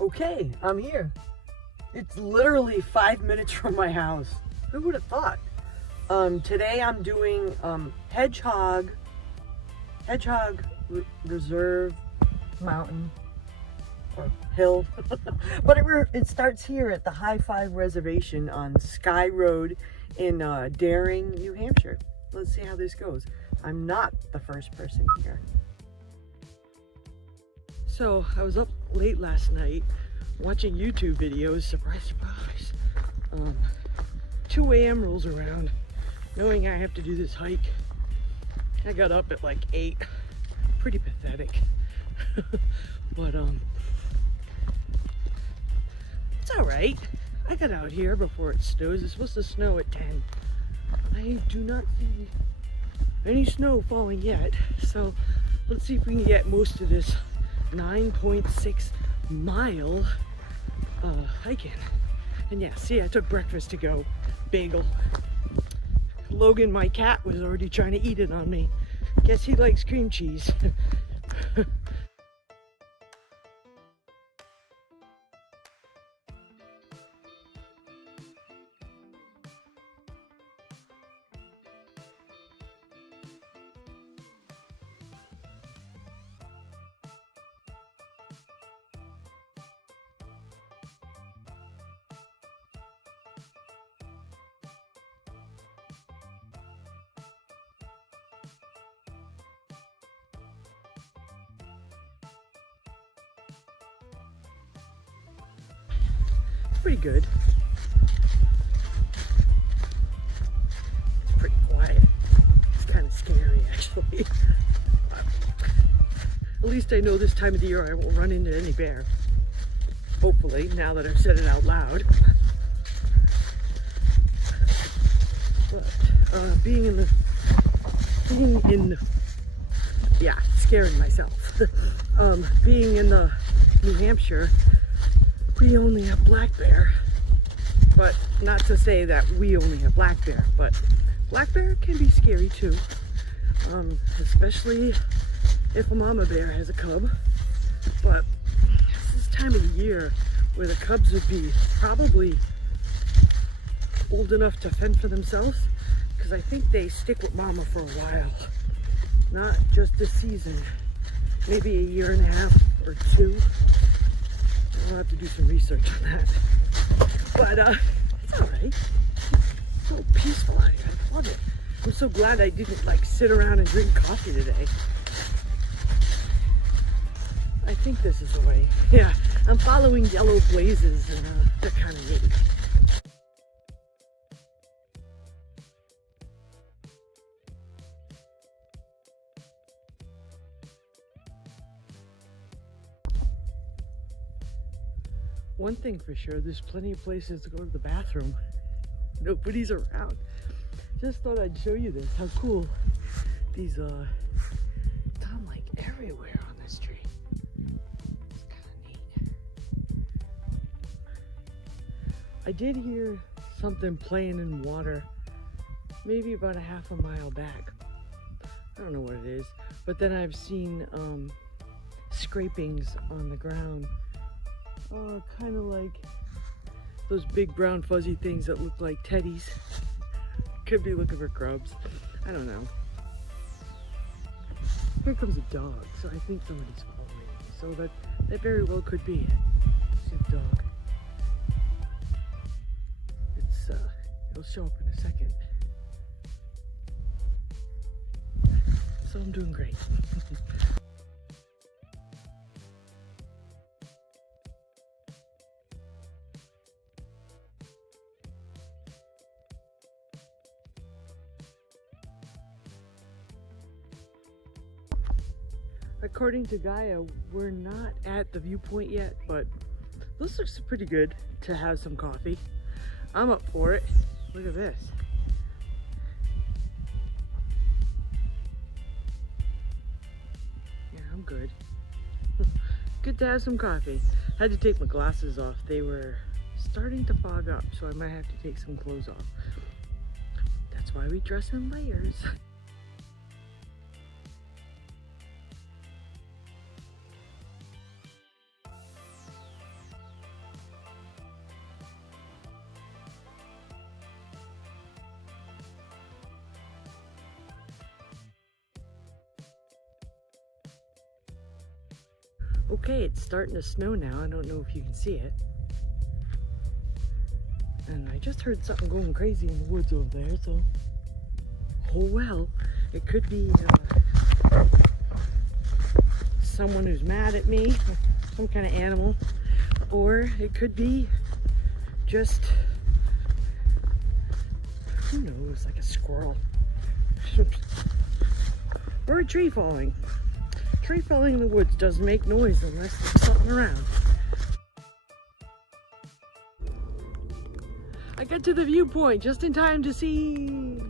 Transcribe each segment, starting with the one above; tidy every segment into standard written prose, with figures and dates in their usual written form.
Okay, I'm here. It's literally 5 minutes from my house. Who would have thought? Today I'm doing Hedgehog Reserve Mountain or Hill. But it starts here at the High Five Reservation on Sky Road in Daring, New Hampshire. Let's see how this goes. I'm not the first person here. So I was up late last night watching YouTube videos, surprise, surprise. 2 a.m. rolls around, knowing I have to do this hike. I got up at like 8, pretty pathetic. But it's all right. I got out here before it snows. It's supposed to snow at 10. I do not see any snow falling yet, so let's see if we can get most of this 9.6 mile hiking. And yeah, see, I took breakfast to go. Bagel. Logan, my cat, was already trying to eat it on me. Guess he likes cream cheese. Pretty good. It's pretty quiet. It's kind of scary, actually. At least I know this time of the year I won't run into any bear. Hopefully, now that I've said it out loud. But scaring myself. Being in the New Hampshire, we only have black bear, but not to say that we only have black bear, but black bear can be scary too, especially if a mama bear has a cub. But it's this time of the year where the cubs would be probably old enough to fend for themselves, because I think they stick with mama for a while, not just this season, maybe a year and a half or 2. I'll have to do some research on that. But it's alright. It's so peaceful out here. I love it. I'm so glad I didn't like sit around and drink coffee today. I think this is the way. Yeah, I'm following yellow blazes and they're kind of neat. One thing for sure, there's plenty of places to go to the bathroom. Nobody's around. Just thought I'd show you this, how cool these come like everywhere on this tree. It's kind of neat. I did hear something playing in water, maybe about a half a mile back. I don't know what it is, but then I've seen scrapings on the ground. Oh, kind of like those big brown fuzzy things that look like teddies. Could be looking for grubs. I don't know. Here comes a dog, so I think somebody's following me. So that very well could be it. See a dog. It'll show up in a second. So I'm doing great. According to Gaia, we're not at the viewpoint yet, but this looks pretty good to have some coffee. I'm up for it. Look at this. Yeah, I'm good. Good to have some coffee. Had to take my glasses off. They were starting to fog up, so I might have to take some clothes off. That's why we dress in layers. Okay, it's starting to snow now. I don't know if you can see it. And I just heard something going crazy in the woods over there, so oh well. It could be someone who's mad at me, some kind of animal, or it could be just, who knows, like a squirrel. Or a tree falling. Tree falling in the woods doesn't make noise unless there's something around. I got to the viewpoint just in time to see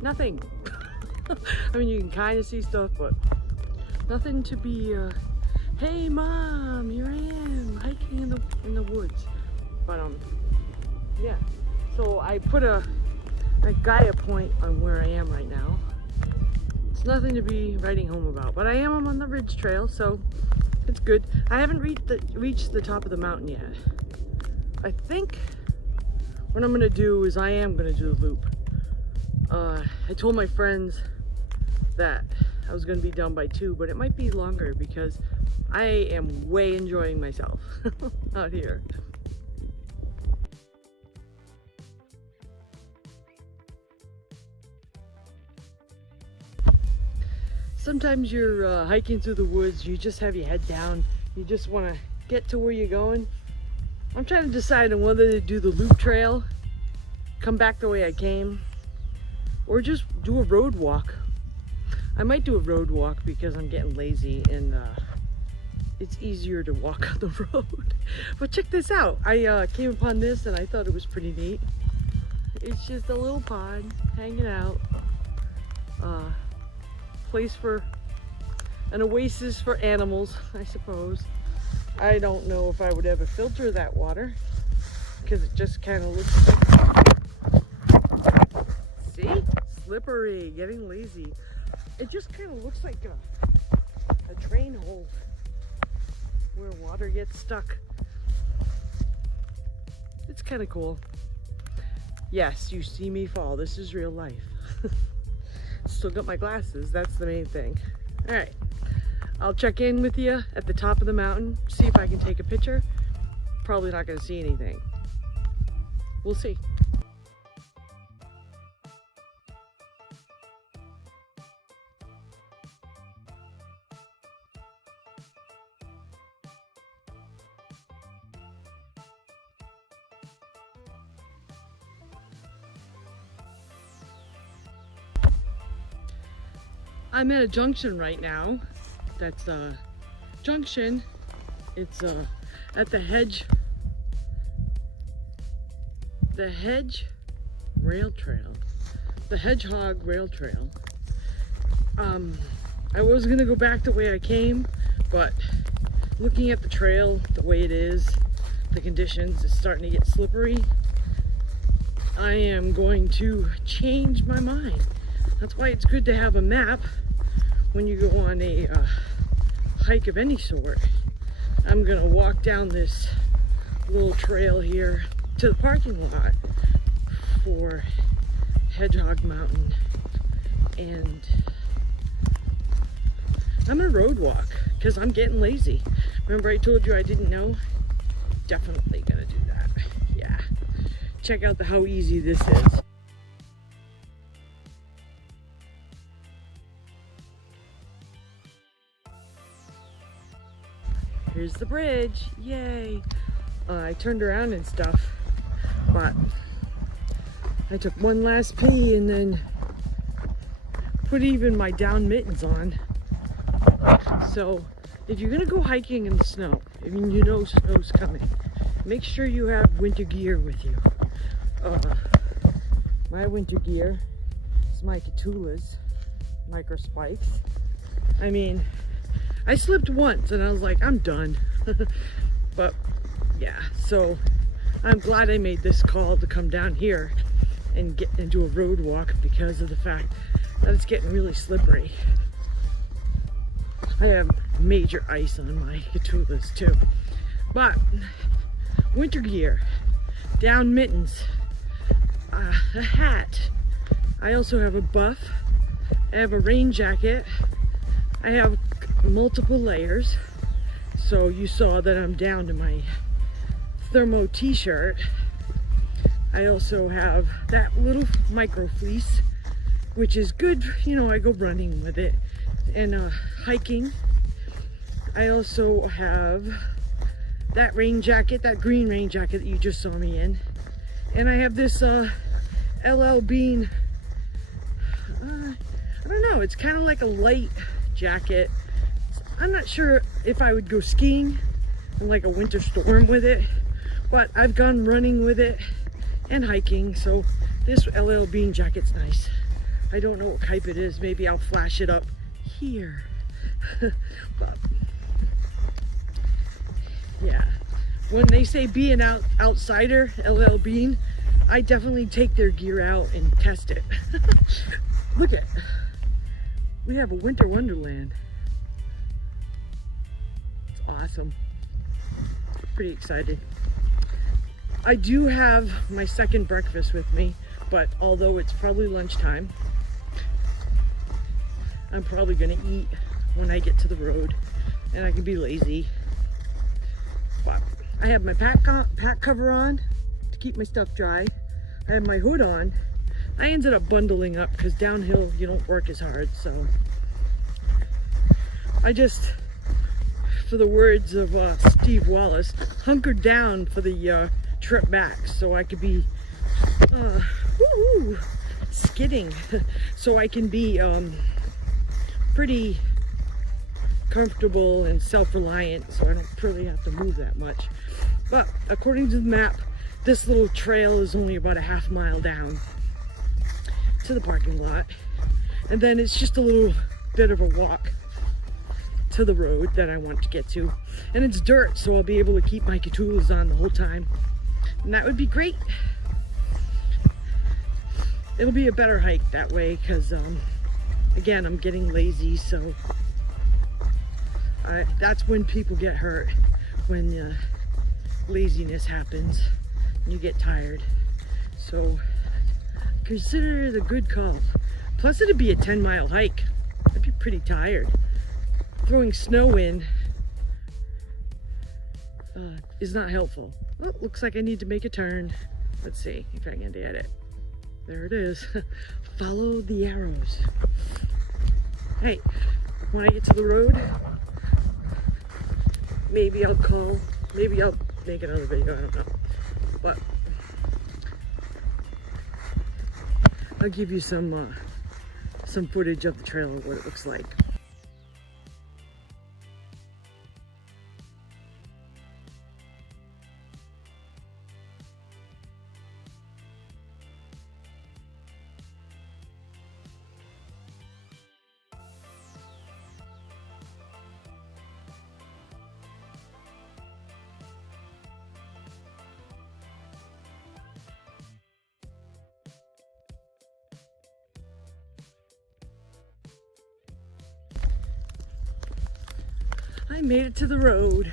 nothing. I mean, you can kind of see stuff, but nothing to be, hey mom, here I am, hiking in the woods. But yeah. So I put a Gaia point on where I am right now. It's nothing to be writing home about, but I am on the ridge trail, so it's good. I haven't reached the top of the mountain yet. I think what I'm gonna do is I am gonna do the loop. I told my friends that I was gonna be done by 2, but it might be longer because I am way enjoying myself out here. Sometimes you're hiking through the woods, you just have your head down, you just want to get to where you're going. I'm trying to decide on whether to do the loop trail, come back the way I came, or just do a road walk. I might do a road walk because I'm getting lazy and it's easier to walk on the road. But check this out, I came upon this and I thought it was pretty neat. It's just a little pond hanging out. Place for an oasis for animals, I suppose. I don't know if I would ever filter that water because it just kind of looks like, see, slippery, getting lazy. It just kind of looks like a drain hole where water gets stuck. It's kind of cool. Yes, you see me fall. This is real life. Still got my glasses, that's the main thing. All right, I'll check in with you at the top of the mountain, see if I can take a picture. Probably not gonna see anything. We'll see. I'm at a junction right now. That's a junction. It's at the Hedge Rail Trail. The Hedgehog Rail Trail. I was gonna go back the way I came, but looking at the trail, the way it is, the conditions, it's starting to get slippery. I am going to change my mind. That's why it's good to have a map when you go on a hike of any sort. I'm gonna walk down this little trail here to the parking lot for Hedgehog Mountain, and I'm gonna road walk because I'm getting lazy. Remember I told you I didn't know? Definitely gonna do that. Yeah. Check out how easy this is. Here's the bridge, yay! I turned around and stuff, but I took one last pee and then put even my down mittens on. So if you're gonna go hiking in the snow, I mean, you know snow's coming, make sure you have winter gear with you. My winter gear is my Catulas micro spikes. I mean, I slipped once and I was like, I'm done. But yeah, so I'm glad I made this call to come down here and get into a road walk because of the fact that it's getting really slippery. I have major ice on my Catulas too. But winter gear, down mittens, a hat. I also have a buff. I have a rain jacket. I have multiple layers. So you saw that I'm down to my thermo t-shirt. I also have that little micro fleece, which is good, you know, I go running with it and hiking. I also have that rain jacket, that green rain jacket that you just saw me in. And I have this LL Bean, I don't know, it's kind of like a light jacket. I'm not sure if I would go skiing in like a winter storm with it, but I've gone running with it and hiking, so this LL Bean jacket's nice. I don't know what type it is. Maybe I'll flash it up here. But yeah, when they say be an outsider, LL Bean, I definitely take their gear out and test it. Look at, we have a winter wonderland. It's awesome. Pretty excited. I do have my second breakfast with me, but although it's probably lunchtime, I'm probably gonna eat when I get to the road, and I can be lazy. But I have my pack cover on to keep my stuff dry. I have my hood on. I ended up bundling up because downhill you don't work as hard, so I just, for the words of Steve Wallace, hunkered down for the trip back so I could be skidding, so I can be pretty comfortable and self-reliant, so I don't really have to move that much. But according to the map, this little trail is only about a half mile down to the parking lot, and then it's just a little bit of a walk to the road that I want to get to, and it's dirt, so I'll be able to keep my Catoulas on the whole time, and that would be great. It'll be a better hike that way because again, I'm getting lazy, so that's when people get hurt, when laziness happens and you get tired. So consider it a good call. Plus it'd be a 10-mile hike. I'd be pretty tired. Throwing snow in is not helpful. Oh, looks like I need to make a turn. Let's see if I can get it. There it is. Follow the arrows. Hey, when I get to the road, maybe I'll call, maybe I'll make another video, I don't know. But I'll give you some footage of the trail and what it looks like. I made it to the road.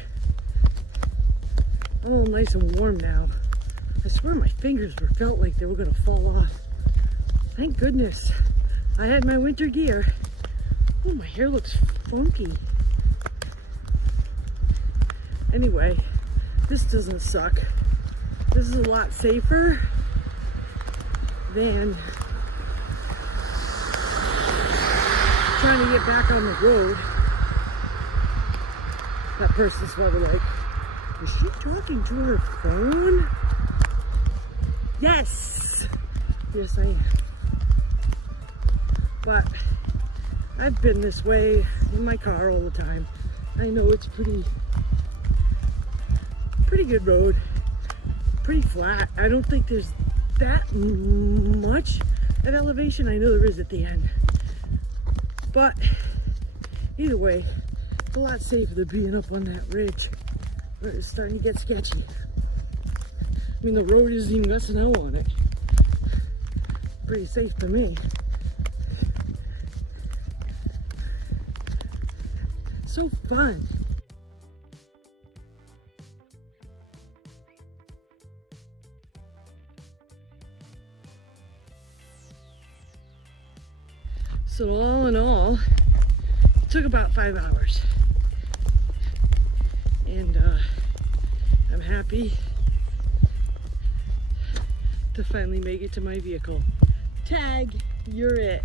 I'm all nice and warm now. I swear my fingers felt like they were gonna fall off. Thank goodness I had my winter gear. Oh, my hair looks funky. Anyway, this doesn't suck. This is a lot safer than trying to get back on the road. That person's probably like, is she talking to her phone? Yes! Yes, I am. But I've been this way in my car all the time. I know it's pretty good road. Pretty flat. I don't think there's that much at elevation. I know there is at the end. But either way, it's a lot safer than being up on that ridge where it's starting to get sketchy. I mean, the road isn't even got snow on it. Pretty safe to me. So fun. So all in all, it took about 5 hours. happy to finally make it to my vehicle. Tag, you're it.